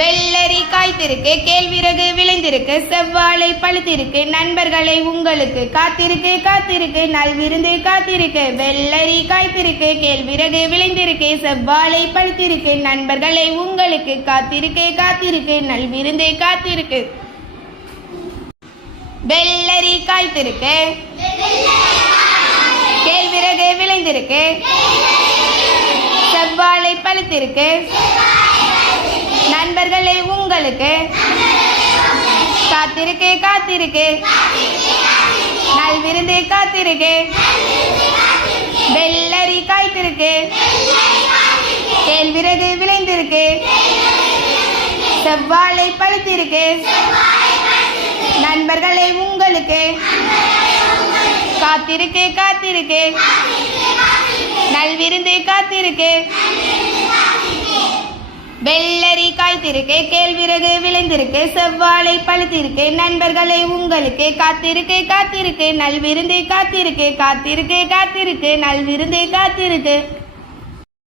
வெள்ளரி காய்த்திருக்கு கேழ்விறகு விளைந்திருக்கு செவ்வாழை பழுத்திருக்கு நண்பர்களை உங்களுக்கு காத்திருக்கு காத்திருக்கு நல்விருந்து காத்திருக்கு வெள்ளரி காய்த்திருக்கு கேழ்விறகு விளைந்திருக்கு செவ்வாழை பழுத்திருக்கு நண்பர்களை உங்களுக்கு காத்திருக்கு காத்திருக்கு நல்விருந்து காத்திருக்கு. வெள்ளரி காய்த்திருக்கு கேழ்விறகு விளைந்திருக்கு செவ்வாழை பழுத்திருக்கு உங்களுக்கு? காத்திருக்கு நல் நல்விருந்து காத்திருக்கு. வெள்ளரி காய்த்திருக்கு. கேழ்விறகு விளைந்திருக்கு. செவ்வாழை பழுத்திருக்கு. நண்பர்களே உங்களுக்கு. காத்திருக்கே காத்திருக்கு. நல்விருந்து காத்திருக்கு. வெள்ளரி காய்த்திருக்கு கேழ்விறகு விளைந்திருக்கு செவ்வாழை பழுத்திருக்கு நண்பர்களை உங்களுக்கு காத்திருக்கு காத்திருக்கு நல்விருந்து காத்திருக்கு காத்திருக்கு காத்திருக்கு நல்விருந்து காத்திருக்கு.